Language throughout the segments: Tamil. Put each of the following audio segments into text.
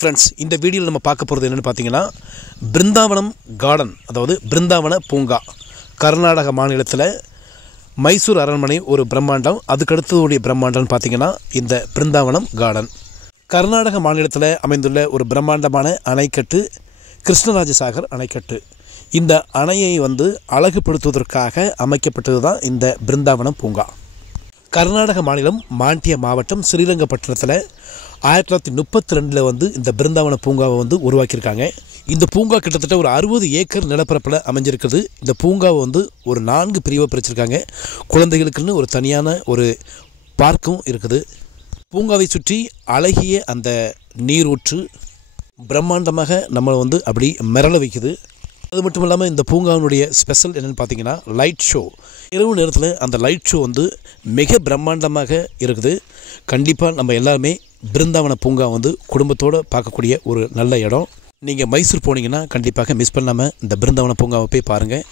ஃப்ரெண்ட்ஸ், இந்த வீடியோவில் நம்ம பார்க்க போகிறது என்னென்னு பார்த்தீங்கன்னா, பிருந்தாவனம் கார்டன், அதாவது பிருந்தாவன பூங்கா. கர்நாடக மாநிலத்தில் மைசூர் அரண்மனை ஒரு பிரம்மாண்டம், அதுக்கடுத்ததுடைய பிரம்மாண்டம்னு பார்த்தீங்கன்னா இந்த பிருந்தாவனம் கார்டன். கர்நாடக மாநிலத்தில் அமைந்துள்ள ஒரு பிரம்மாண்டமான அணைக்கட்டு கிருஷ்ணராஜசாகர் அணைக்கட்டு. இந்த அணையை அழகுபடுத்துவதற்காக அமைக்கப்பட்டது தான் இந்த பிருந்தாவனம் பூங்கா. கர்நாடக மாநிலம் மாண்டியா மாவட்டம் ஸ்ரீரங்கப்பட்டினத்தில் 1932 இந்த பிருந்தாவன பூங்காவை உருவாக்கியிருக்காங்க. இந்த பூங்கா கிட்டத்தட்ட ஒரு 60 ஏக்கர் நிலப்பரப்பில் அமைஞ்சிருக்குது. இந்த பூங்காவை ஒரு 4 பிரிவாக பிரிச்சிருக்காங்க. குழந்தைகளுக்குன்னு ஒரு தனியான ஒரு பார்க்கும் இருக்குது. பூங்காவை சுற்றி அழகிய அந்த நீரூற்று பிரம்மாண்டமாக நம்மளை அப்படி மிரள வைக்குது. அது மட்டும் இல்லாமல் இந்த பூங்காவினுடைய ஸ்பெஷல் என்னென்னு பார்த்தீங்கன்னா லைட் ஷோ. இரவு நேரத்தில் அந்த லைட் ஷோ மிக பிரம்மாண்டமாக இருக்குது. கண்டிப்பாக நம்ம எல்லாருமே பிருந்தாவன பூங்கா குடும்பத்தோடு பார்க்கக்கூடிய ஒரு நல்ல இடம். நீங்கள் மைசூர் போனீங்கன்னா கண்டிப்பாக மிஸ் பண்ணாமல் இந்த பிருந்தாவன பூங்காவை போய் பாருங்கள்.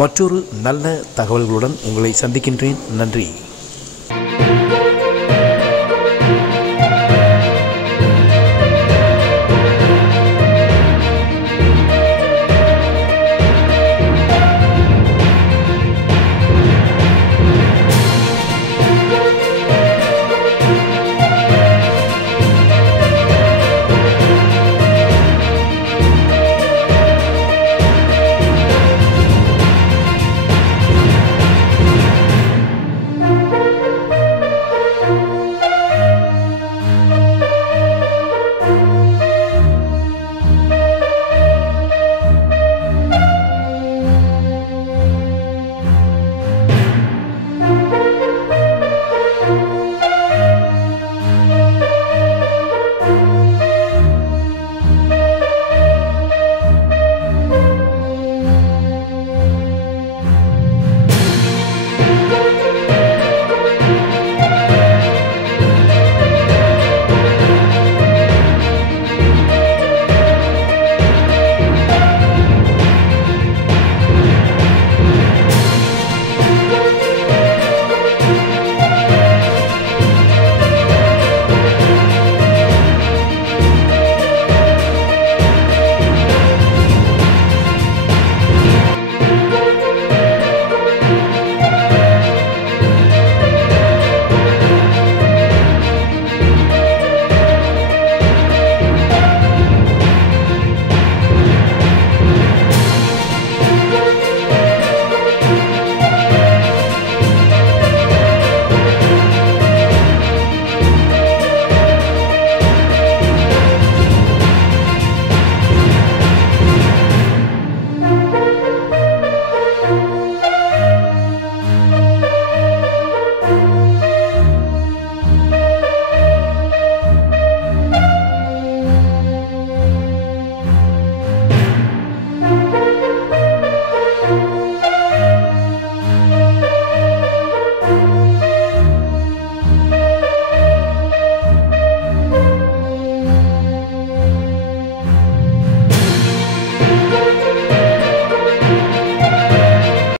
மற்றொரு நல்ல தகவல்களுடன் உங்களை சந்திக்கின்றேன். நன்றி.